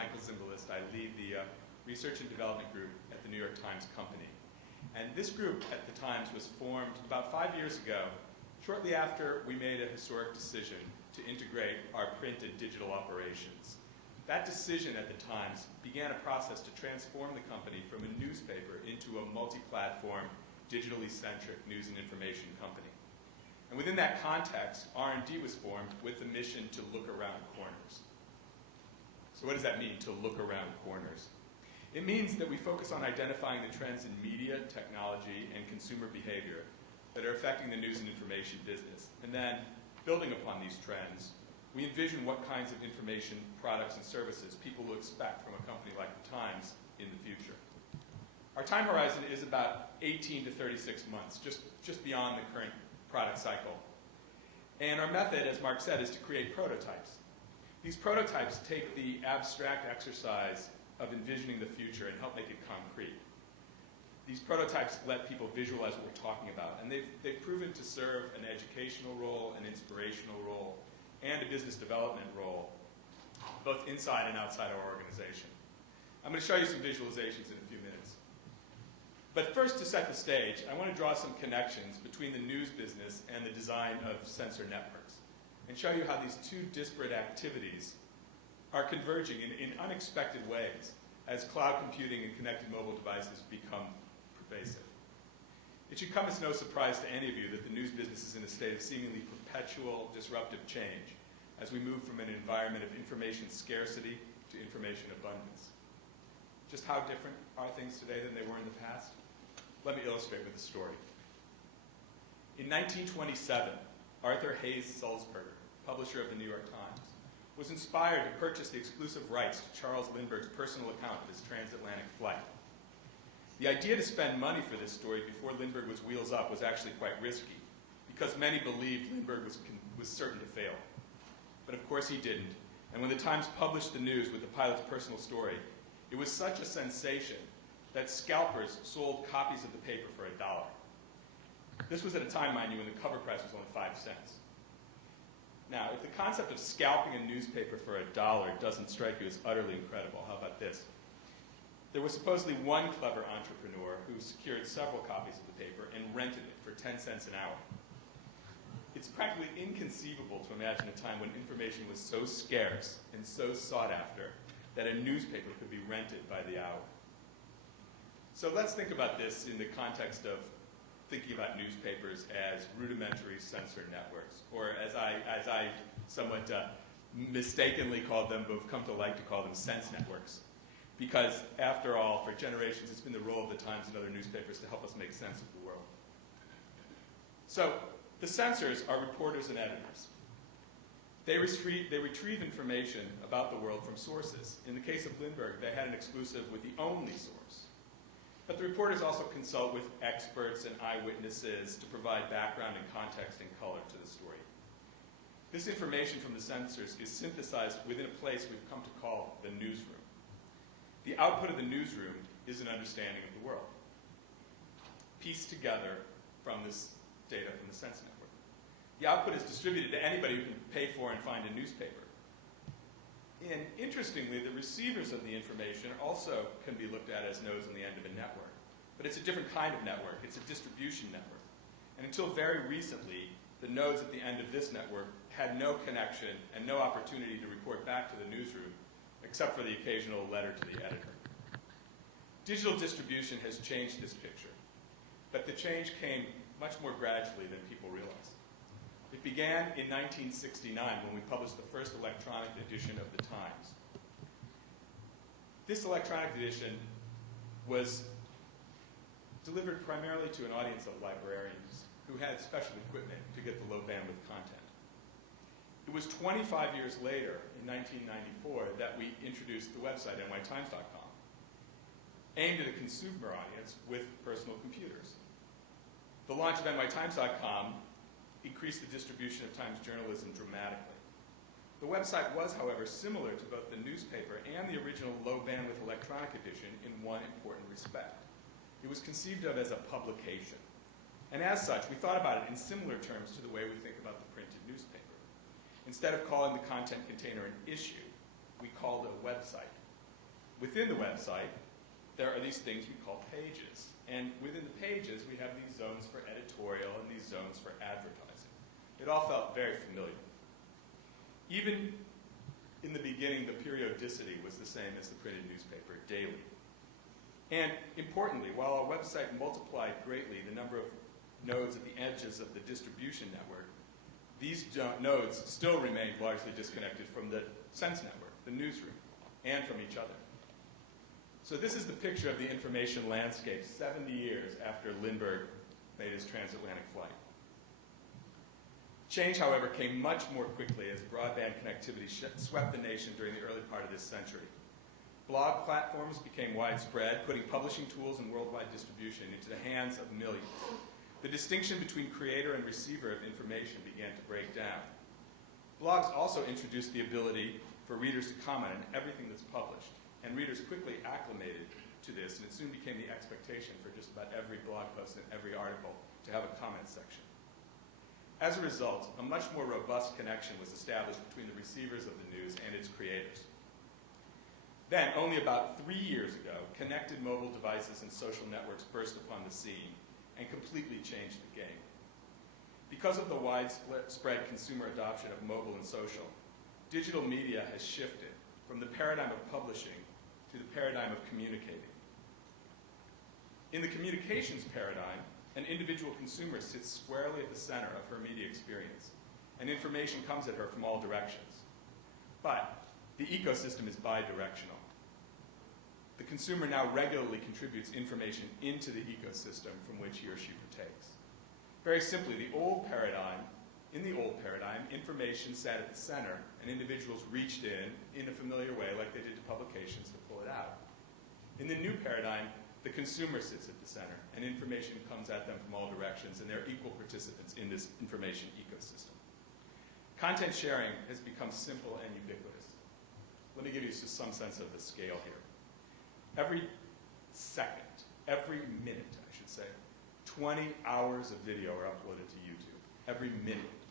Michael Zimbalist. I lead the Research and Development Group at the New York Times Company. And this group at the Times was formed about 5 years ago, shortly after we made a historic decision to integrate our print and digital operations. That decision at the Times began a process to transform the company from a newspaper into a multi-platform, digitally centric news and information company. And within that context, R&D was formed with the mission to look around corners. So what does that mean, to look around corners? It means that we focus on identifying the trends in media, technology, and consumer behavior that are affecting the news and information business. And then, building upon these trends, we envision what kinds of information, products, and services people will expect from a company like the Times in the future. Our time horizon is about 18 to 36 months, just beyond the current product cycle. And our method, as Mark said, is to create prototypes. These prototypes take the abstract exercise of envisioning the future and help make it concrete. These prototypes let people visualize what we're talking about, and they've proven to serve an educational role, an inspirational role, and a business development role, both inside and outside our organization. I'm going to show you some visualizations in a few minutes. But first, to set the stage, I want to draw some connections between the news business and the design of sensor networks, and show you how these two disparate activities are converging in unexpected ways as cloud computing and connected mobile devices become pervasive. It should come as no surprise to any of you that the news business is in a state of seemingly perpetual disruptive change as we move from an environment of information scarcity to information abundance. Just how different are things today than they were in the past? Let me illustrate with a story. In 1927, Arthur Hayes Sulzberger, publisher of the New York Times, was inspired to purchase the exclusive rights to Charles Lindbergh's personal account of his transatlantic flight. The idea to spend money for this story before Lindbergh was wheels up was actually quite risky, because many believed Lindbergh was certain to fail. But of course he didn't, and when the Times published the news with the pilot's personal story, it was such a sensation that scalpers sold copies of the paper for $1. This was at a time, mind you, when the cover price was only 5 cents. Now, if the concept of scalping a newspaper for $1 doesn't strike you as utterly incredible, how about this? There was supposedly one clever entrepreneur who secured several copies of the paper and rented it for 10 cents an hour. It's practically inconceivable to imagine a time when information was so scarce and so sought after that a newspaper could be rented by the hour. So let's think about this in the context of thinking about newspapers as rudimentary sensor networks, or as I somewhat mistakenly called them, but have come to like to call them sense networks. Because after all, for generations, it's been the role of the Times and other newspapers to help us make sense of the world. So the sensors are reporters and editors. They retrieve information about the world from sources. In the case of Lindbergh, they had an exclusive with the only source. But the reporters also consult with experts and eyewitnesses to provide background and context and color to the story. This information from the sensors is synthesized within a place we've come to call the newsroom. The output of the newsroom is an understanding of the world, pieced together from this data from the Sense Network. The output is distributed to anybody who can pay for and find a newspaper. And interestingly, the receivers of the information also can be looked at as nodes on the end of a network. But it's a different kind of network. It's a distribution network. And until very recently, the nodes at the end of this network had no connection and no opportunity to report back to the newsroom, except for the occasional letter to the editor. Digital distribution has changed this picture. But the change came much more gradually than people realized. It began in 1969 when we published the first electronic edition of the Times. This electronic edition was delivered primarily to an audience of librarians who had special equipment to get the low bandwidth content. It was 25 years later, in 1994, that we introduced the website nytimes.com, aimed at a consumer audience with personal computers. The launch of nytimes.com increased the distribution of Times journalism dramatically. The website was, however, similar to both the newspaper and the original low-bandwidth electronic edition in one important respect. It was conceived of as a publication. And as such, we thought about it in similar terms to the way we think about the printed newspaper. Instead of calling the content container an issue, we called it a website. within the website, there are these things we call pages. And within the pages, we have these zones for editorial and these zones for advertising. It all felt very familiar. Even in the beginning, the periodicity was the same as the printed newspaper, daily. And importantly, while our website multiplied greatly the number of nodes at the edges of the distribution network, these nodes still remained largely disconnected from the Sense network, the newsroom, and from each other. So this is the picture of the information landscape 70 years after Lindbergh made his transatlantic flight. Change, however, came much more quickly as broadband connectivity swept the nation during the early part of this century. Blog platforms became widespread, putting publishing tools and worldwide distribution into the hands of millions. The distinction between creator and receiver of information began to break down. Blogs also introduced the ability for readers to comment on everything that's published, and readers quickly acclimated to this, and it soon became the expectation for just about every blog post and every article to have a comment section. As a result, a much more robust connection was established between the receivers of the news and its creators. Then, only about 3 years ago, connected mobile devices and social networks burst upon the scene and completely changed the game. Because of the widespread consumer adoption of mobile and social, digital media has shifted from the paradigm of publishing to the paradigm of communicating. In the communications paradigm, an individual consumer sits squarely at the center of her media experience, and information comes at her from all directions. But the ecosystem is bidirectional. The consumer now regularly contributes information into the ecosystem from which he or she partakes. Very simply, in the old paradigm, information sat at the center, and individuals reached in a familiar way, like they did to publications, to pull it out. In the new paradigm, the consumer sits at the center, and information comes at them from all directions, and they're equal participants in this information ecosystem. Content sharing has become simple and ubiquitous. Let me give you just some sense of the scale here. Every second, every minute, I should say, 20 hours of video are uploaded to YouTube. Every minute.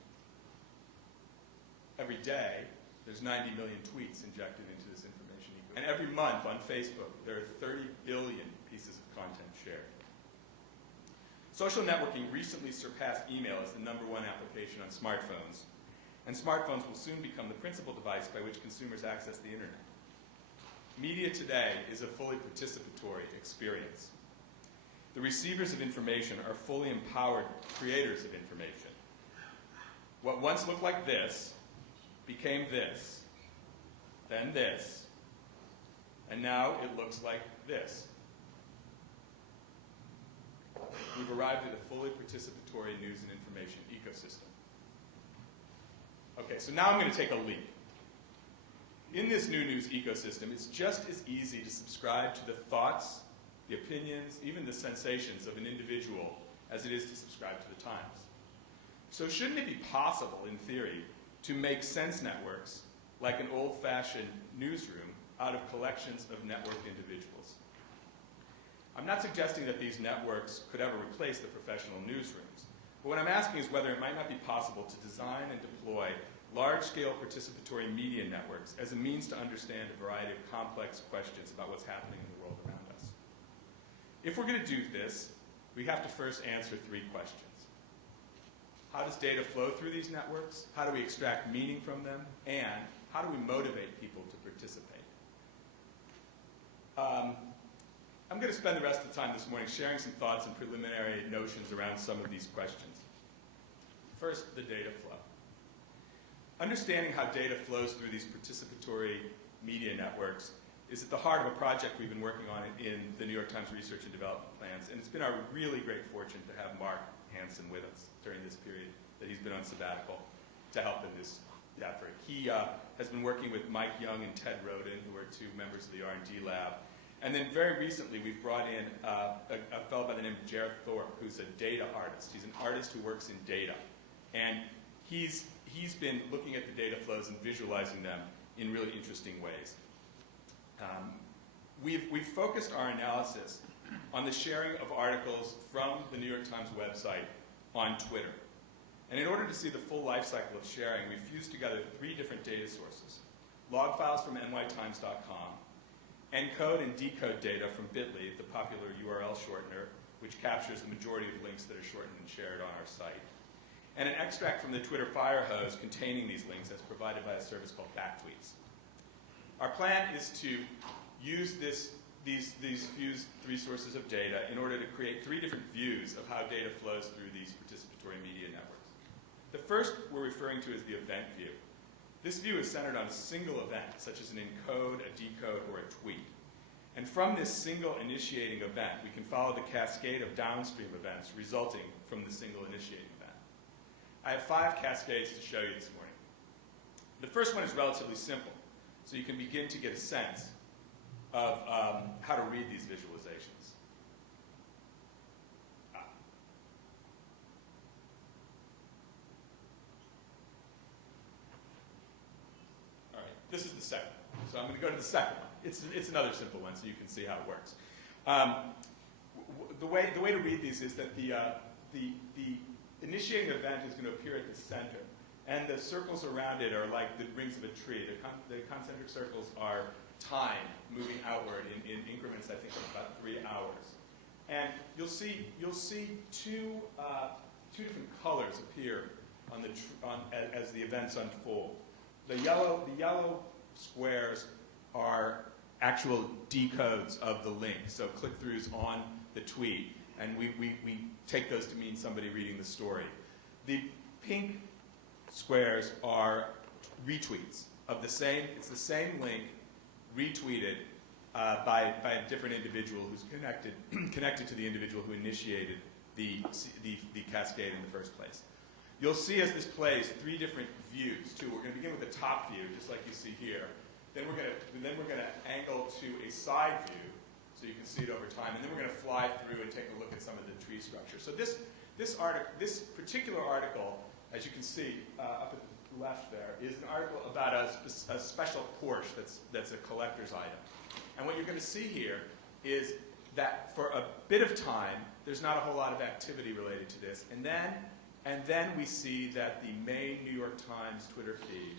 Every day, there's 90 million tweets injected into this information ecosystem. And every month on Facebook, there are 30 billion pieces of content shared. Social networking recently surpassed email as the #1 application on smartphones, and smartphones will soon become the principal device by which consumers access the internet. Media today is a fully participatory experience. The receivers of information are fully empowered creators of information. What once looked like this became this, then this, and now it looks like this. We've arrived at a fully participatory news and information ecosystem. Okay, so now I'm going to take a leap. In this new news ecosystem, it's just as easy to subscribe to the thoughts, the opinions, even the sensations of an individual as it is to subscribe to the Times. So shouldn't it be possible, in theory, to make sense networks like an old-fashioned newsroom out of collections of networked individuals? I'm not suggesting that these networks could ever replace the professional newsrooms, but what I'm asking is whether it might not be possible to design and deploy large-scale participatory media networks as a means to understand a variety of complex questions about what's happening in the world around us. If we're going to do this, we have to first answer 3 questions. How does data flow through these networks? How do we extract meaning from them? And how do we motivate people to participate? I'm going to spend the rest of the time this morning sharing some thoughts and preliminary notions around some of these questions. First, the data flow. Understanding how data flows through these participatory media networks is at the heart of a project we've been working on in the New York Times Research and Development Plans, and it's been our really great fortune to have Mark Hansen with us during this period that he's been on sabbatical to help in this effort. He has been working with Mike Young and Ted Roden, who are 2 members of the R&D lab. And then very recently, we've brought in a fellow by the name of Jared Thorpe, who's a data artist. He's an artist who works in data. And he's been looking at the data flows and visualizing them in really interesting ways. We've focused our analysis on the sharing of articles from the New York Times website on Twitter. And in order to see the full life cycle of sharing, we've fused together 3 different data sources: log files from nytimes.com, encode and decode data from Bitly, the popular URL shortener, which captures the majority of links that are shortened and shared on our site, and an extract from the Twitter firehose containing these links as provided by a service called Backtweets. Our plan is to use these fused three sources of data in order to create three different views of how data flows through these participatory media networks. The first we're referring to as the event view. This view is centered on a single event, such as an encode, a decode, or a tweet. And from this single initiating event, we can follow the cascade of downstream events resulting from the single initiating event. I have 5 cascades to show you this morning. The first one is relatively simple, so you can begin to get a sense of how to read these visualizations. All right, this is the second. So I'm going to go to the second one. It's another simple one, so you can see how it works. The way to read these is that the initiating event is going to appear at the center, and the circles around it are like the rings of a tree. The concentric circles are time moving outward in increments, I think, of about 3 hours. And you'll see two different colors appear as the events unfold. The yellow squares are actual decodes of the link, so click-throughs on the tweet, and we take those to mean somebody reading the story. The pink squares are retweets of the same, it's the same link retweeted by a different individual who's connected to the individual who initiated the cascade in the first place. You'll see as this plays 3 different views too. We're going to begin with the top view, just like you see here. Then we're going to angle to a side view, so you can see it over time, and then we're going to fly through and take a look at some of the tree structure. So this particular article, as you can see up at the left there, is an article about a special Porsche that's a collector's item. And what you're going to see here is that for a bit of time, there's not a whole lot of activity related to this, and then we see that the main New York Times Twitter feed,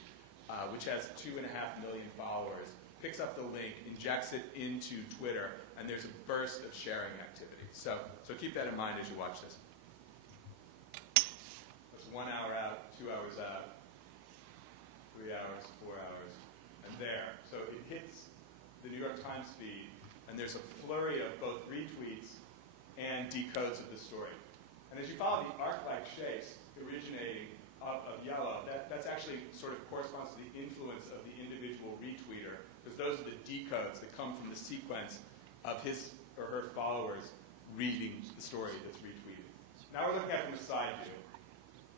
which has 2.5 million followers, picks up the link, injects it into Twitter, and there's a burst of sharing activity. So keep that in mind as you watch this. That's 1 hour out, 2 hours out, 3 hours, 4 hours, and there. So it hits the New York Times feed, and there's a flurry of both retweets and decodes of the story. And as you follow the arc-like shapes originating of yellow, that's actually sort of corresponds to the influence of the individual retweeter, because those are the decodes that come from the sequence of his or her followers reading the story that's retweeted. Now we're looking at it from the side view,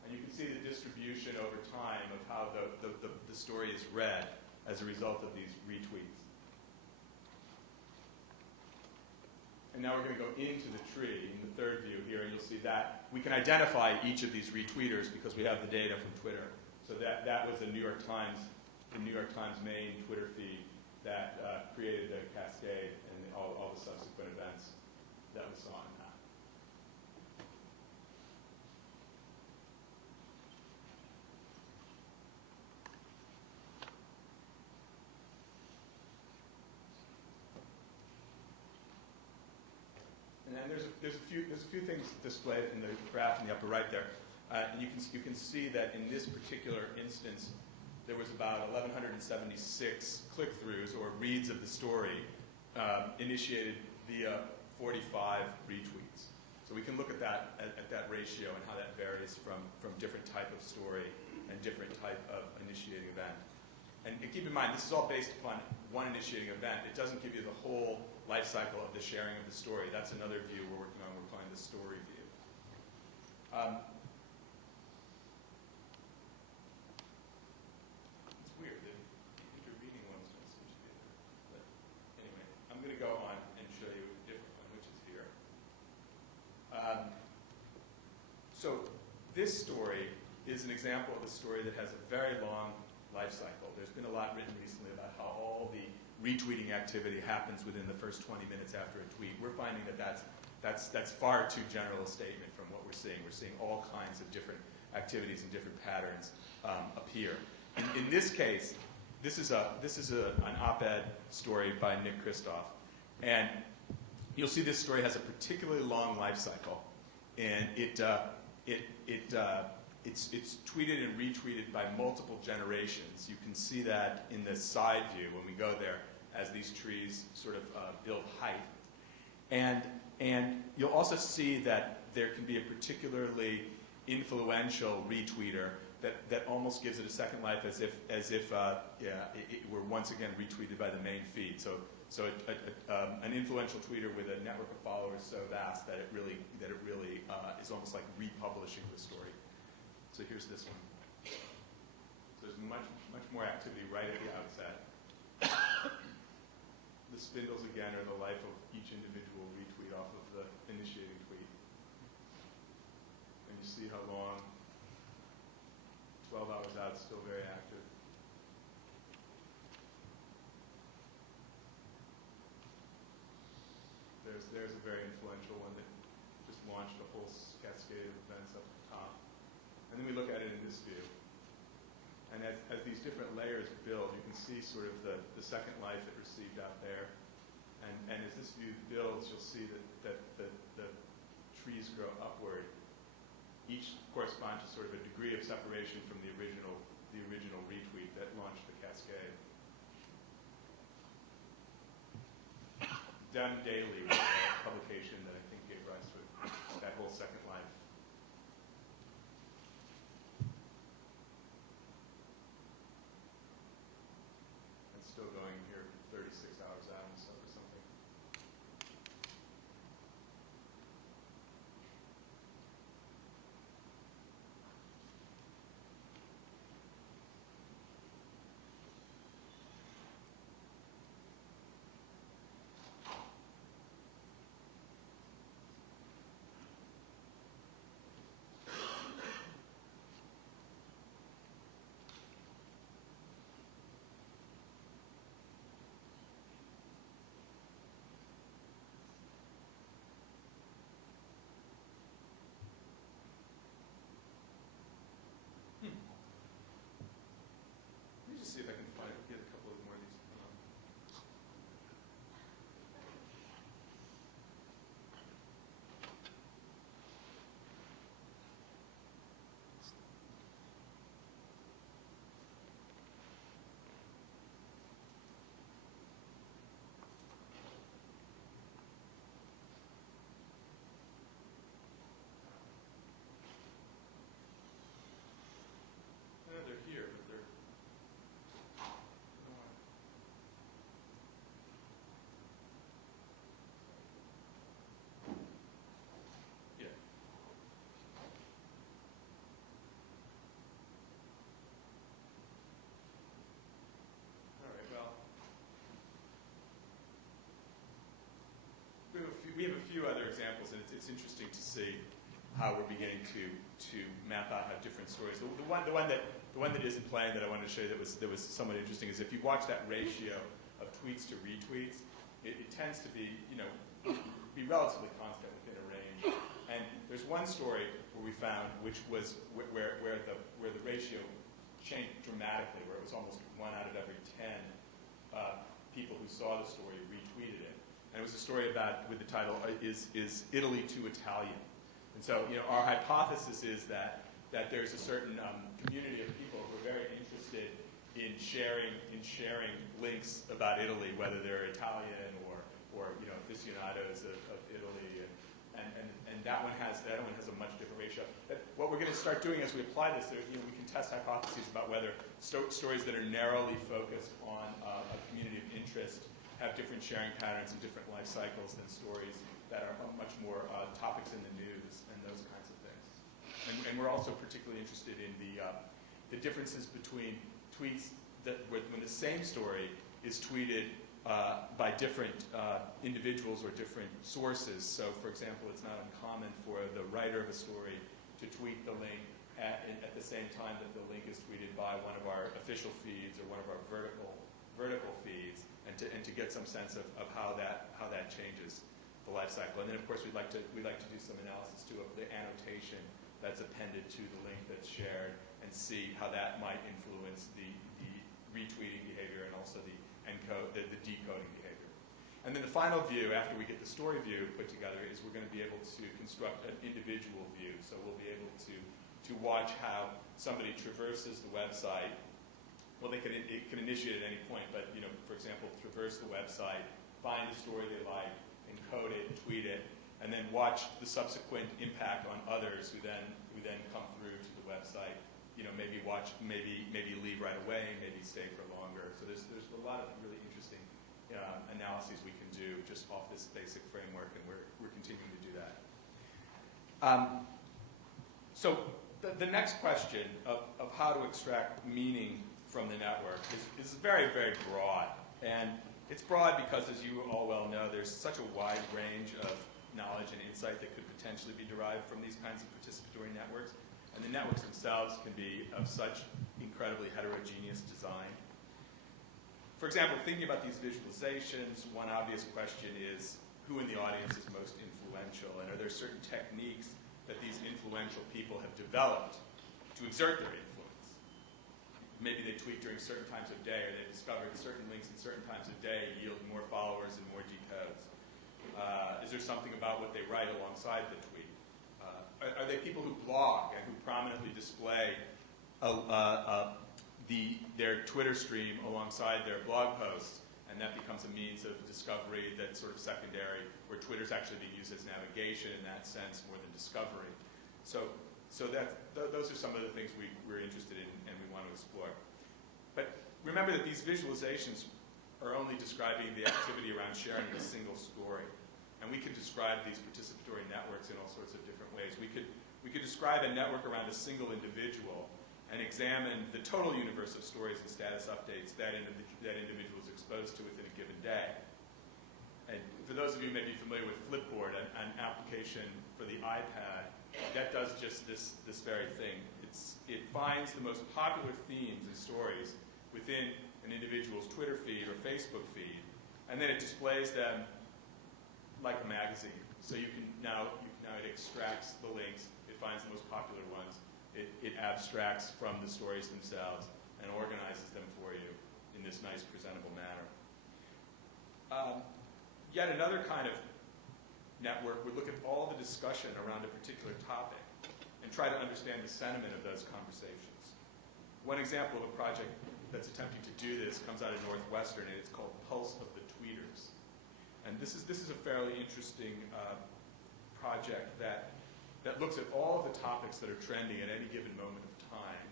and you can see the distribution over time of how the story is read as a result of these retweets. And now we're going to go into the tree in the third view here, and you'll see that we can identify each of these retweeters because we have the data from Twitter. So that was the New York Times main Twitter feed that created the cascade and all the subsequent events that we saw in that. And there's a few things displayed in the graph in the upper right there. And you can see that in this particular instance, there was about 1,176 click-throughs or reads of the story initiated via 45 retweets. So we can look at that ratio and how that varies from different type of story and different type of initiating event. And keep in mind, this is all based upon one initiating event. It doesn't give you the whole life cycle of the sharing of the story. That's another view we're working on. We're calling the story view. It's weird. The intervening ones don't seem to be there. But anyway, I'm going to go on and show you a different one, which is here. So this story is an example of a story that has a very long life cycle. There's been a lot written recently about how all the retweeting activity happens within the first 20 minutes after a tweet. We're finding that that's far too general a statement from what we're seeing. We're seeing all kinds of different activities and different patterns appear. In this case, this is an op-ed story by Nick Kristof, and you'll see this story has a particularly long life cycle, and it's tweeted and retweeted by multiple generations. You can see that in the side view when we go there as these trees sort of build height. And you'll also see that there can be a particularly influential retweeter that almost gives it a second life, as if it were once again retweeted by the main feed. So an influential tweeter with a network of followers so vast that it really is almost like republishing the story. So here's this one. So there's much more activity right at the outset. The spindles again are the life of each individual retweet off of the initiating tweet. And you see how long, 12 hours out, still very active. There's a very influential one that just launched a whole cascade of events up at the top. And then we look at it in this view. And as these different layers build, you can see sort of the second life it received out there. And as this view builds, you'll see that the trees grow upward. Each correspond to sort of a degree of separation from the original retweet that launched the cascade. Done Daily was a publication that I think gave rise to that whole second life. It's still going here 36 hours out and stuff or something. See if I can get a couple of more of these. They're here, but they're. We have a few other examples, and it's interesting to see how we're beginning to map out how different stories. The one that isn't playing that I wanted to show you that was somewhat interesting is if you watch that ratio of tweets to retweets, it tends to be be relatively constant within a range. And there's one story where we found where the ratio changed dramatically, where it was almost 1 out of every 10 people who saw the story retweeted it. And it was a story with the title, Is Italy Too Italian? And so, our hypothesis is that there's a certain community of people who are very interested in sharing links about Italy, whether they're Italian or aficionados of Italy, and that one has a much different ratio. What we're going to start doing as we apply this, we can test hypotheses about whether stories that are narrowly focused on a community of interest have different sharing patterns and different life cycles than stories that are much more topics in the news and those kinds of things. And we're also particularly interested in the differences between tweets when the same story is tweeted by different individuals or different sources. So, for example, it's not uncommon for the writer of a story to tweet the link at the same time that the link is tweeted by one of our official feeds or one of our vertical feeds, and to get some sense of how that changes the life cycle. And then, of course, we like to do some analysis too of the annotation that's appended to the link that's shared, and see how that might influence the retweeting behavior and also the decoding behavior. And then the final view, after we get the story view put together, is we're going to be able to construct an individual view. So we'll be able to watch how somebody traverses the website. Well, it can initiate at any point, but for example, traverse the website, find a story they like, encode it, tweet it, and then watch the subsequent impact on others who then come through to the website. Maybe leave right away, maybe stay for longer. So there's a lot of really interesting analyses we can do just off this basic framework, and we're continuing to do that. So the next question of how to extract meaning from the network is very, very broad. And it's broad because, as you all well know, there's such a wide range of knowledge and insight that could potentially be derived from these kinds of participatory networks. And the networks themselves can be of such incredibly heterogeneous design. For example, thinking about these visualizations, one obvious question is who in the audience is most influential, and are there certain techniques that these influential people have developed to exert their influence? Maybe they tweet during certain times of day, or they've discovered certain links at certain times of day yield more followers and more decodes. Is there something about what they write alongside the tweet? Are they people who blog and who prominently display their Twitter stream alongside their blog posts, and that becomes a means of discovery that's sort of secondary, where Twitter's actually being used as navigation in that sense more than discovery? So those are some of the things we're interested in and we want to explore. But remember that these visualizations are only describing the activity around sharing a single story. And we could describe these participatory networks in all sorts of different ways. We could describe a network around a single individual and examine the total universe of stories and status updates that individual is exposed to within a given day. And for those of you who may be familiar with Flipboard, an application for the iPad, that does just this very thing. It finds the most popular themes and stories within an individual's Twitter feed or Facebook feed, and then it displays them like a magazine. So it extracts the links, it finds the most popular ones, it abstracts from the stories themselves and organizes them for you in this nice, presentable manner. Yet another kind of network would look at all the discussion around a particular topic and try to understand the sentiment of those conversations. One example of a project that's attempting to do this comes out of Northwestern, and it's called Pulse of the Tweeters. And this is a fairly interesting project that looks at all of the topics that are trending at any given moment of time,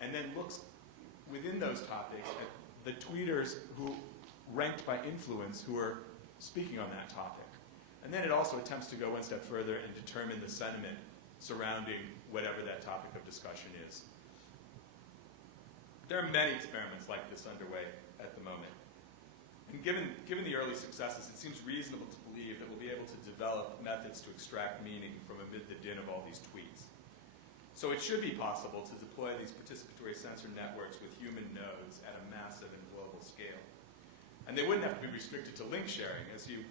and then looks within those topics at the tweeters who ranked by influence who are speaking on that topic. And then it also attempts to go one step further and determine the sentiment surrounding whatever that topic of discussion is. There are many experiments like this underway at the moment. And given the early successes, it seems reasonable to believe that we'll be able to develop methods to extract meaning from amid the din of all these tweets. So it should be possible to deploy these participatory sensor networks with human nodes at a massive and global scale. And they wouldn't have to be restricted to link sharing. As you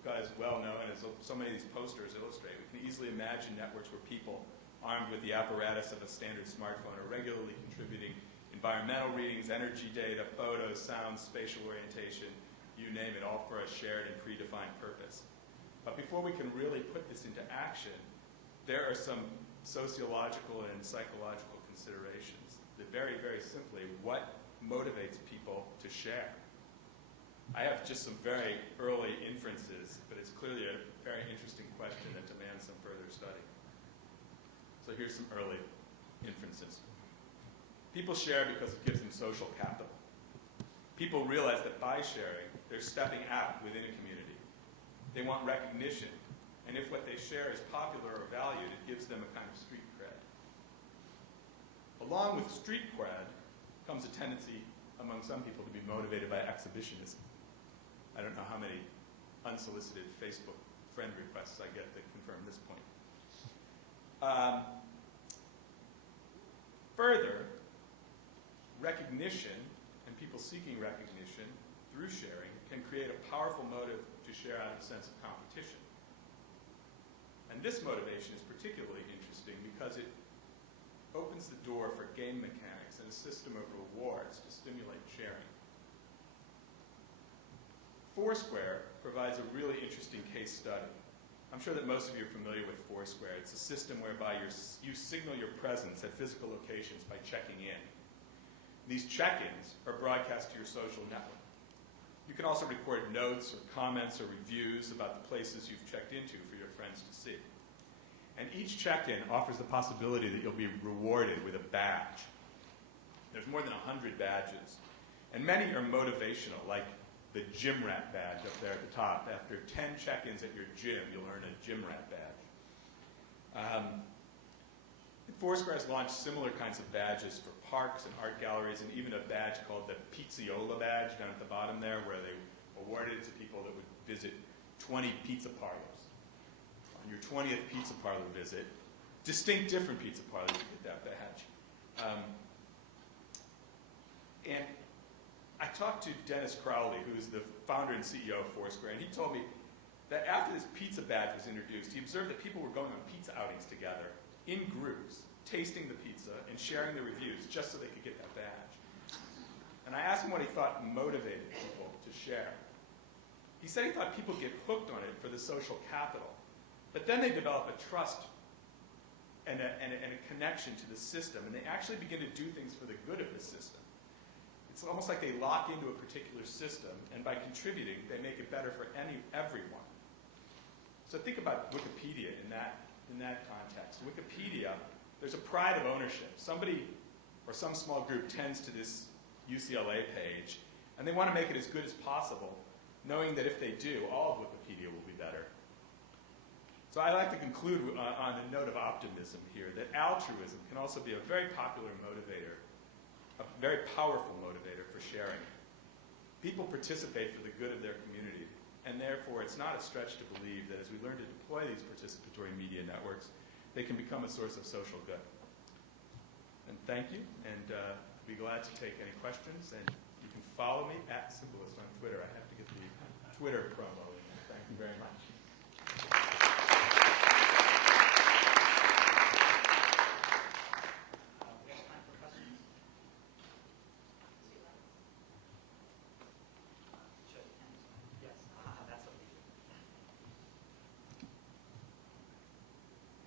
guys well know, and as so many of these posters illustrate, we can easily imagine networks where people armed with the apparatus of a standard smartphone are regularly contributing environmental readings, energy data, photos, sounds, spatial orientation, you name it, all for a shared and predefined purpose. But before we can really put this into action, there are some sociological and psychological considerations. That very, very simply, what motivates people to share? I have just some very early inferences, but it's clearly a very interesting question that demands some further study. So here's some early inferences. People share because it gives them social capital. People realize that by sharing, they're stepping out within a community. They want recognition, and if what they share is popular or valued, it gives them a kind of street cred. Along with street cred comes a tendency among some people to be motivated by exhibitionism. I don't know how many unsolicited Facebook friend requests I get that confirm this point. Further, recognition and people seeking recognition through sharing can create a powerful motive to share out of a sense of competition. And this motivation is particularly interesting because it opens the door for game mechanics and a system of rewards to stimulate sharing. Foursquare provides a really interesting case study. I'm sure that most of you are familiar with Foursquare. It's a system whereby you signal your presence at physical locations by checking in. These check-ins are broadcast to your social network. You can also record notes or comments or reviews about the places you've checked into for your friends to see. And each check-in offers the possibility that you'll be rewarded with a badge. There's more than 100 badges. And many are motivational, like the gym rat badge up there at the top. After 10 check-ins at your gym, you'll earn a gym rat badge. Foursquare has launched similar kinds of badges for parks and art galleries, and even a badge called the Pizziola badge down at the bottom there, where they awarded it to people that would visit 20 pizza parlors. On your 20th pizza parlor visit, distinct different pizza parlors, you get that badge. And I talked to Dennis Crowley, who is the founder and CEO of Foursquare, and he told me that after this pizza badge was introduced, he observed that people were going on pizza outings together in groups, tasting the pizza and sharing the reviews just so they could get that badge. And I asked him what he thought motivated people to share. He said he thought people get hooked on it for the social capital, but then they develop a trust and a connection to the system, and they actually begin to do things for the good of the system. It's almost like they lock into a particular system, and by contributing, they make it better for everyone. So think about Wikipedia in that context. Wikipedia, there's a pride of ownership. Somebody or some small group tends to this UCLA page, and they want to make it as good as possible, knowing that if they do, all of Wikipedia will be better. So I like to conclude on a note of optimism here, that altruism can also be a very popular motivator, a very powerful motivator for sharing. People participate for the good of their community, and therefore it's not a stretch to believe that as we learn to deploy these participatory media networks, they can become a source of social good. And thank you, and I'd be glad to take any questions, and you can follow me at Zimbalist on Twitter. I have to get the Twitter promo in there. Thank you very much.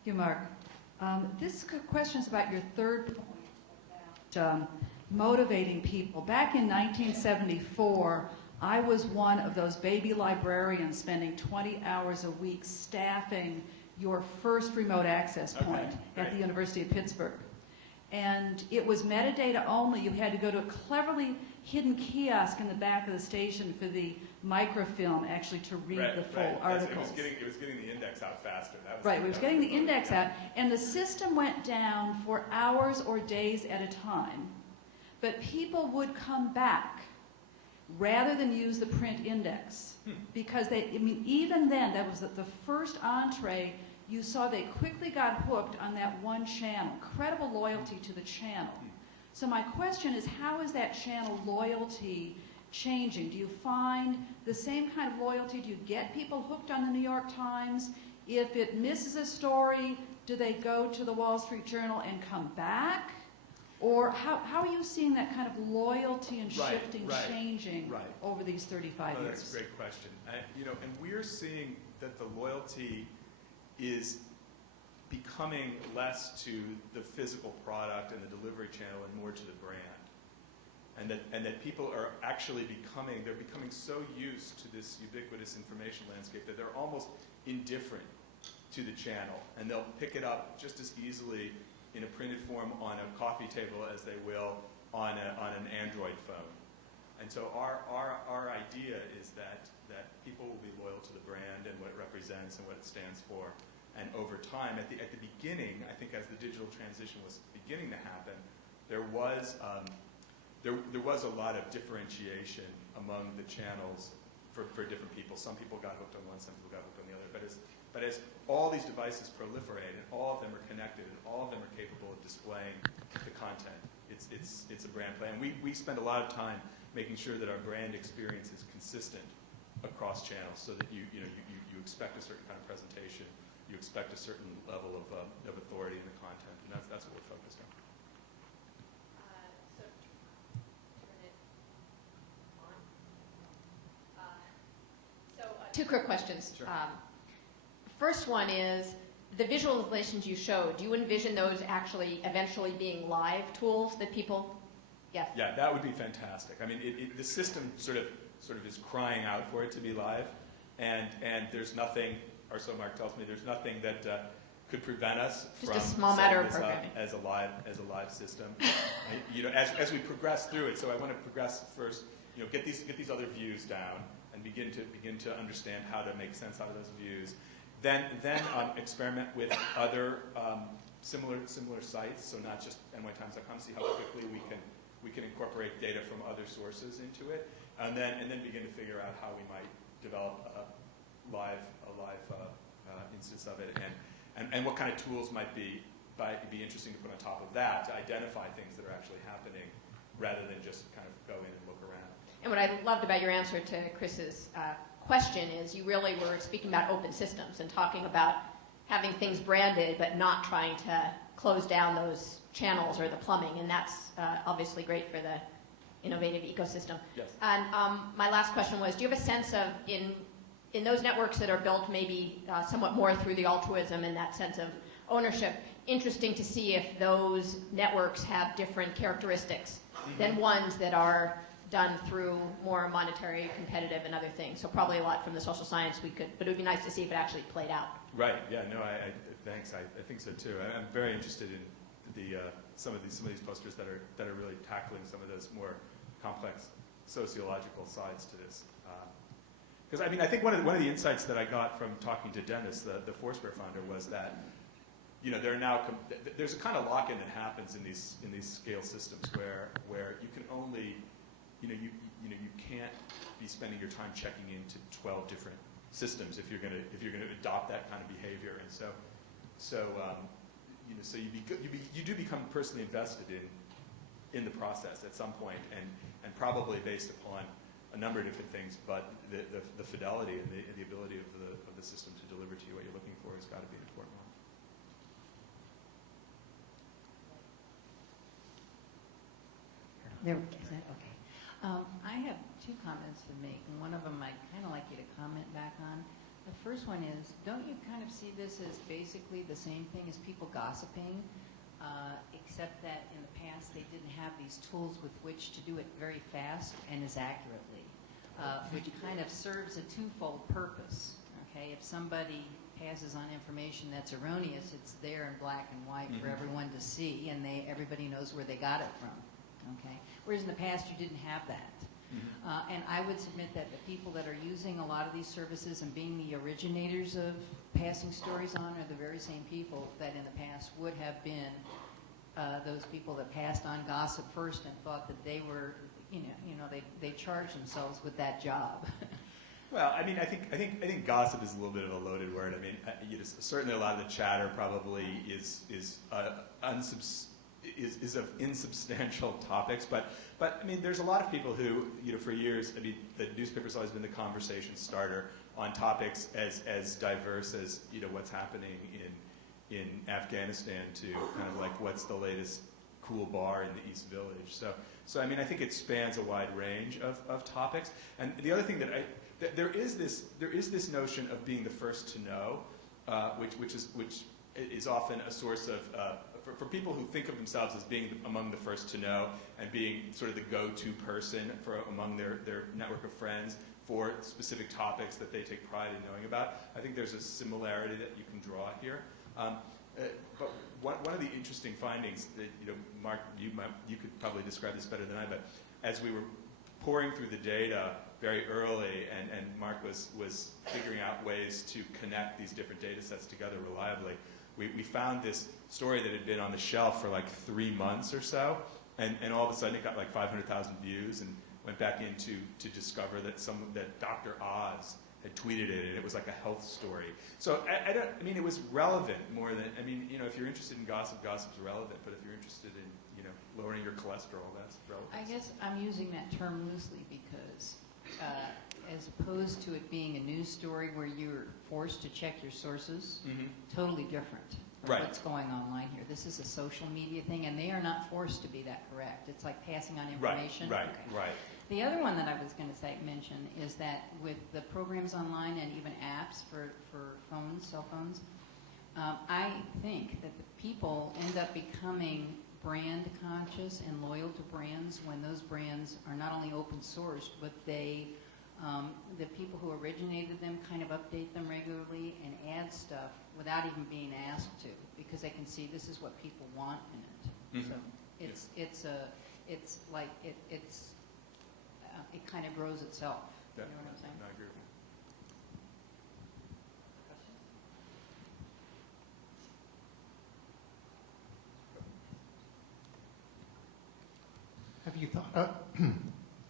Thank you, Mark. This question is about your third point about motivating people. Back in 1974, I was one of those baby librarians spending 20 hours a week staffing your first remote access point at the University of Pittsburgh. And it was metadata only. You had to go to a cleverly hidden kiosk in the back of the station for the microfilm actually to read the full articles. It was getting the index out faster. It was getting the index out, and the system went down for hours or days at a time. But people would come back rather than use the print index. Because even then, that was the first entree, you saw they quickly got hooked on that one channel. Credible loyalty to the channel. So my question is, how is that channel loyalty changing? Do you find the same kind of loyalty? Do you get people hooked on the New York Times? If it misses a story, do they go to the Wall Street Journal and come back? Or how are you seeing that kind of loyalty and shifting, changing over these 35 years? That's a great question. And we're seeing that the loyalty is becoming less to the physical product and the delivery channel and more to the brand. And that people are actually becoming so used to this ubiquitous information landscape that they're almost indifferent to the channel. And they'll pick it up just as easily in a printed form on a coffee table as they will on an Android phone. And so our idea is that people will be loyal to the brand and what it represents and what it stands for. And over time, at the beginning, I think as the digital transition was beginning to happen, there was a lot of differentiation among the channels for different people. Some people got hooked on one, some people got hooked on the other. But as all these devices proliferate, and all of them are connected, and all of them are capable of displaying the content, it's a brand play. And we spend a lot of time making sure that our brand experience is consistent across channels, so that you expect a certain kind of presentation you expect a certain level of authority in the content, and that's what we're focused on. So turn it on. Two quick questions. Sure. First one is, the visualizations you showed, do you envision those actually eventually being live tools that people, yes? Yeah, that would be fantastic. I mean, the system sort of is crying out for it to be live, and there's nothing, or so Mark tells me, there's nothing that could prevent us Just from a small matter of setting this up programming. as a live system. As we progress through it, so I want to progress first, get these other views down and begin to understand how to make sense out of those views. Then experiment with other similar sites, so not just nytimes.com. See how quickly we can incorporate data from other sources into it, and then begin to figure out how we might develop a live instance of it, and what kind of tools might be interesting to put on top of that to identify things that are actually happening, rather than just kind of go in and look around. And what I loved about your answer to Chris's question is you really were speaking about open systems and talking about having things branded but not trying to close down those channels or the plumbing, and that's obviously great for the innovative ecosystem. Yes. And my last question was, do you have a sense of, in those networks that are built maybe somewhat more through the altruism and that sense of ownership, interesting to see if those networks have different characteristics than ones that are done through more monetary, competitive, and other things. So probably a lot from the social science but it would be nice to see if it actually played out. Right. Yeah. No. Thanks. I think so too. I'm very interested in some of these posters that are really tackling some of those more complex sociological sides to this. Because I think one of the insights that I got from talking to Dennis, the Foursquare founder, was that there's a kind of lock-in that happens in these scale systems where you can only you can't be spending your time checking into 12 different systems if you're going to adopt that kind of behavior, and so you do become personally invested in the process at some point, and probably based upon a number of different things, but the fidelity and the ability of the system to deliver to you what you're looking for has got to be an important one. There, is that okay? I have two comments to make, and one of them I'd kind of like you to comment back on. The first one is, don't you kind of see this as basically the same thing as people gossiping, except that in the past they didn't have these tools with which to do it very fast and as accurately, which kind of serves a twofold purpose. Okay, if somebody passes on information that's erroneous, it's there in black and white for everyone to see, and everybody knows where they got it from. Okay, whereas in the past you didn't have that. And I would submit that the people that are using a lot of these services and being the originators of passing stories on are the very same people that in the past would have been those people that passed on gossip first and thought that they were, they charged themselves with that job. Well, I mean, I think gossip is a little bit of a loaded word. I mean, certainly a lot of the chatter probably is of insubstantial topics, but I mean, there's a lot of people who, for years, I mean, the newspaper's always been the conversation starter on topics as diverse as, what's happening in Afghanistan to kind of like what's the latest cool bar in the East Village. So I mean, I think it spans a wide range of topics. And the other thing that there is this notion of being the first to know, which is often a source of for people who think of themselves as being among the first to know and being sort of the go-to person among their network of friends for specific topics that they take pride in knowing about. I think there's a similarity that you can draw here. But one of the interesting findings that, Mark, you could probably describe this better than I, but as we were pouring through the data very early and Mark was figuring out ways to connect these different data sets together reliably, we found this story that had been on the shelf for like 3 months or so, and all of a sudden it got like 500,000 views, and went back in to discover that Dr. Oz had tweeted it, and it was like a health story. So I mean, it was relevant more than, I mean, if you're interested in gossip, gossip's relevant, but if you're interested in, lowering your cholesterol, that's relevant. I guess I'm using that term loosely because as opposed opposed to it being a news story where you're forced to check your sources. Mm-hmm. Totally different from Right. what's going online here. This is a social media thing, and they are not forced to be that correct. It's like passing on information. Right, Okay. right. The other one that I was going to mention is that with the programs online and even apps for phones, cell phones, I think that the people end up becoming brand conscious and loyal to brands when those brands are not only open sourced, but they, the people who originated them kind of update them regularly and add stuff without even being asked to, because they can see this is what people want in it. Mhm. So it kind of grows itself. You know what I'm saying? I agree with you.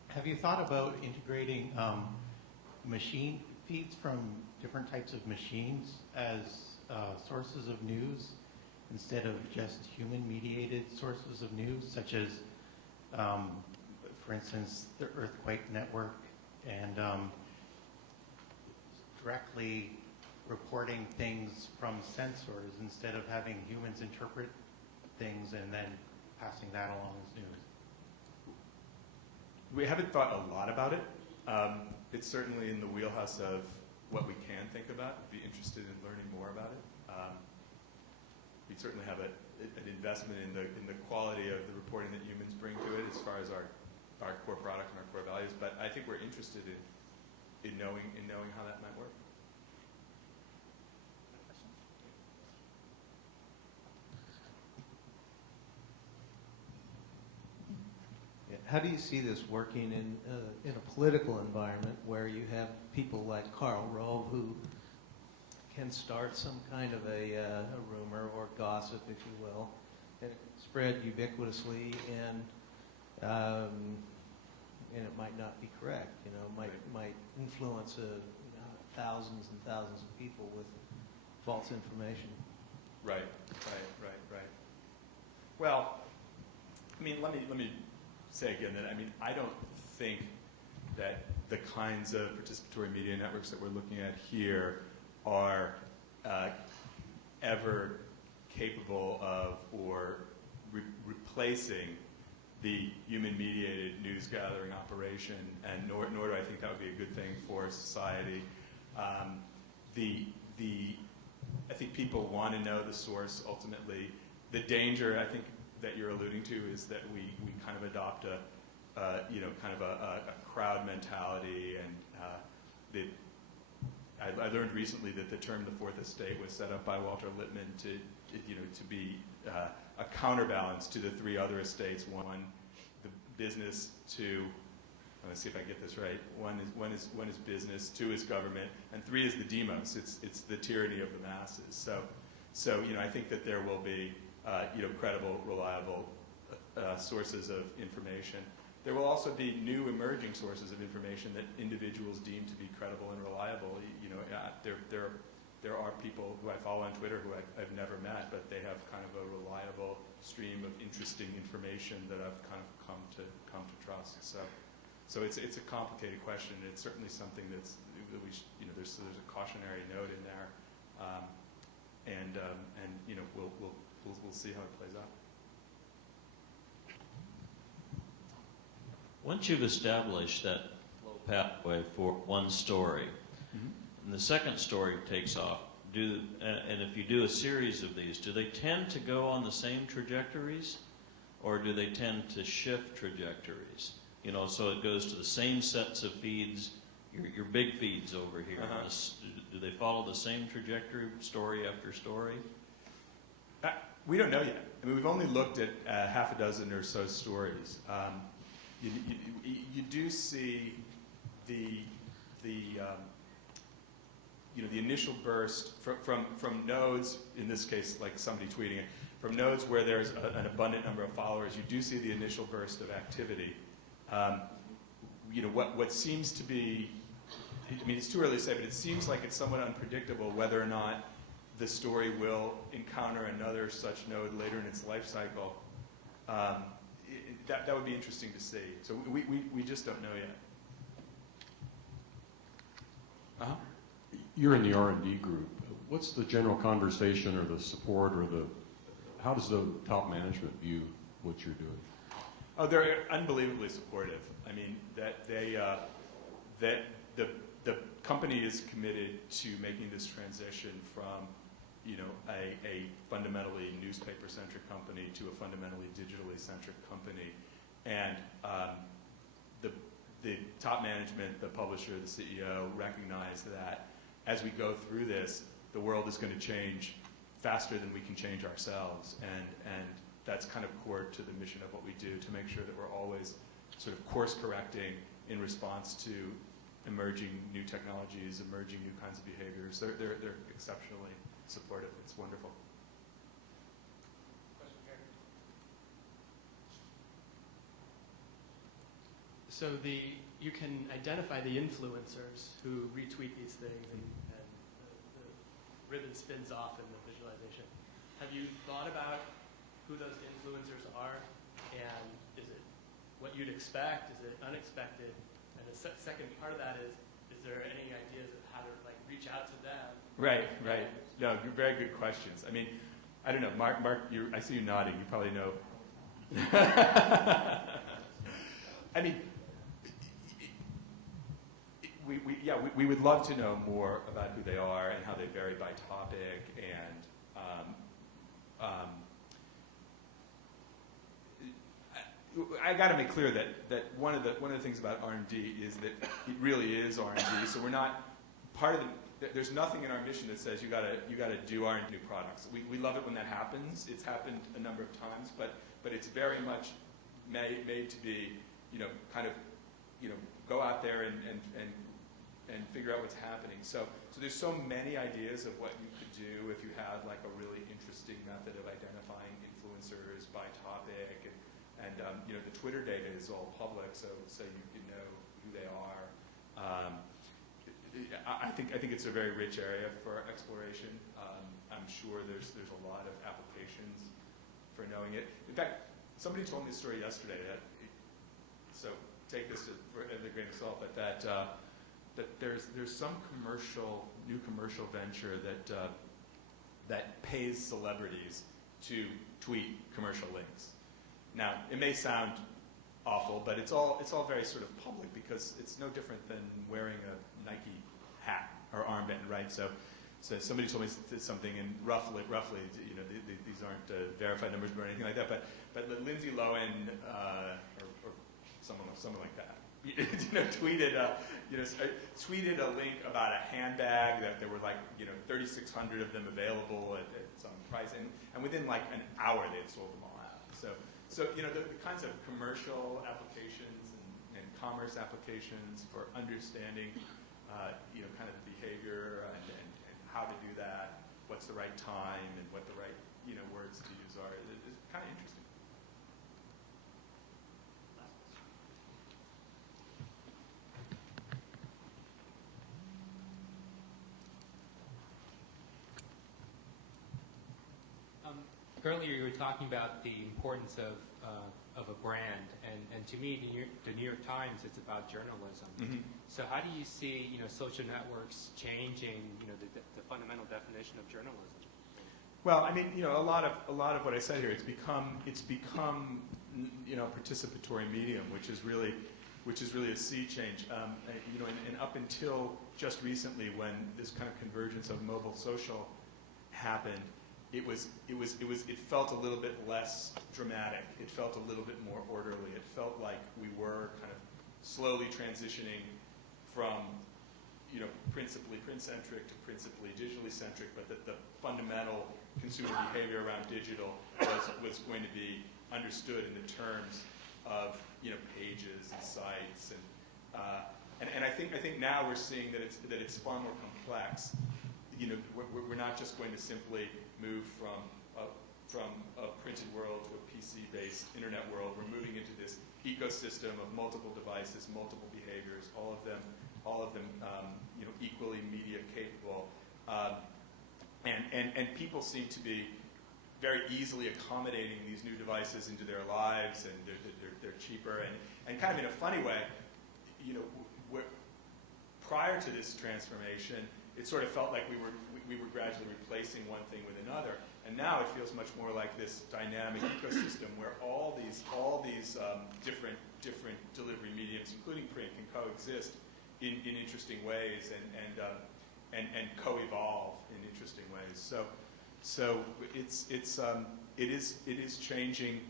Have you thought about integrating machine feeds from different types of machines as sources of news instead of just human-mediated sources of news, such as, for instance, the earthquake network and directly reporting things from sensors instead of having humans interpret things and then passing that along as news? We haven't thought a lot about it. It's certainly in the wheelhouse of what we can think about. We'd be interested in learning more about it. We certainly have an investment in the quality of the reporting that humans bring to it as far as our core product and our core values. But I think we're interested in knowing how that might work. How do you see this working in a political environment where you have people like Karl Rove who can start some kind of a rumor or gossip, if you will, and it can spread ubiquitously, and it might not be correct. You know, might influence thousands and thousands of people with false information. Right. Well, I mean, let me say again that I don't think that the kinds of participatory media networks that we're looking at here are ever capable of or replacing the human-mediated news gathering operation, and nor do I think that would be a good thing for society. I think people want to know the source ultimately. The danger, I think, that you're alluding to is that we kind of adopt a crowd mentality, and I learned recently that the term the fourth estate was set up by Walter Lippmann to be a counterbalance to the three other estates. One, the business. Two, let's see if I get this right. One is business. Two is government, and three is the demos. It's the tyranny of the masses. So I think that there will be credible, reliable sources of information. There will also be new emerging sources of information that individuals deem to be credible and reliable. There are people who I follow on Twitter who I've never met, but they have kind of a reliable stream of interesting information that I've kind of come to trust. So it's a complicated question. It's certainly something that we there's a cautionary note in there, and we'll see how it plays out. Once you've established that flow pathway for one story, and the second story takes off, and if you do a series of these, do they tend to go on the same trajectories, or do they tend to shift trajectories? So it goes to the same sets of feeds, your big feeds over here. Do they follow the same trajectory, story after story? We don't know yet. We've only looked at half a dozen or so stories. You do see the initial burst from nodes, in this case, like somebody tweeting it, from nodes where there's an abundant number of followers. You do see the initial burst of activity. What seems to be, it's too early to say, but it seems like it's somewhat unpredictable whether or not the story will encounter another such node later in its life cycle. That would be interesting to see. So we just don't know yet. You're in the R&D group. What's the general conversation or the support or how does the top management view what you're doing? Oh, they're unbelievably supportive. I mean, the company is committed to making this transition from, a fundamentally newspaper-centric company to a fundamentally digitally centric company. And the top management, the publisher, the CEO recognize that as we go through this, the world is going to change faster than we can change ourselves. And that's kind of core to the mission of what we do, to make sure that we're always sort of course correcting in response to emerging new technologies, emerging new kinds of behaviors. They're exceptionally supportive. It's wonderful. Question here. So you can identify the influencers who retweet these things, and the ribbon spins off in the visualization. Have you thought about who those influencers are, and is it what you'd expect? Is it unexpected? And the second part of that is there any ideas of how to reach out to them? Right. No, very good questions. I mean, I don't know, Mark, I see you nodding. You probably know. I mean, we would love to know more about who they are and how they vary by topic, and I got to make clear that one of the things about R&D is that it really is R&D. So we're not part of the. There's nothing in our mission that says you got to do R&D new products. We love it when that happens. It's happened a number of times, but it's very much made to be go out there and figure out what's happening. So there's so many ideas of what you could do if you had a really interesting method of identifying influencers by topic, and the Twitter data is all public, so you can know who they are. I think it's a very rich area for exploration. I'm sure there's a lot of applications for knowing it. In fact, somebody told me a story yesterday so take this as a grain of salt, but that there's some new commercial venture that pays celebrities to tweet commercial links. Now, it may sound awful, but it's all very sort of public, because it's no different than wearing a Nike hat or armband, right? So somebody told me something, and roughly, these aren't verified numbers or anything like that, but Lindsay Lohan or someone like that, tweeted a link about a handbag that there were 3,600 of them available at some price, and within an hour they had sold them all out. So the kinds of commercial applications and commerce applications for understanding kind of behavior and how to do that, what's the right time, and what the right words to use are, is kind of interesting. Earlier you were talking about the importance of a brand, and to me, the New York Times, it's about journalism. Mm-hmm. So how do you see social networks changing the fundamental definition of journalism? Well, I mean, a lot of what I said here, it's become participatory medium, which is really a sea change. And up until just recently, when this kind of convergence of mobile social happened, it felt a little bit less dramatic. It felt a little bit more orderly. It felt like we were kind of slowly transitioning from principally print-centric to principally digitally centric, but that the fundamental consumer behavior around digital was going to be understood in the terms of pages and sites, and I think now we're seeing that it's far more complex. We're not just going to simply move from a printed world to a PC-based internet world. We're moving into this ecosystem of multiple devices, multiple behaviors, all of them equally media capable, and people seem to be very easily accommodating these new devices into their lives, and they're cheaper, and kind of in a funny way, prior to this transformation, it sort of felt like we were gradually replacing one thing with another. And now it feels much more like this dynamic ecosystem where all these different delivery mediums, including print, can coexist in interesting ways and co-evolve in interesting ways. So it is changing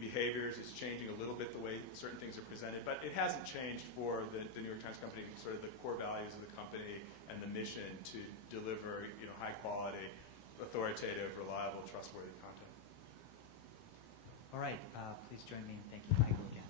behaviors. It's changing a little bit the way certain things are presented, but it hasn't changed for the New York Times Company, sort of the core values of the company and the mission to deliver, high quality, authoritative, reliable, trustworthy content. All right, please join me in thanking Michael again.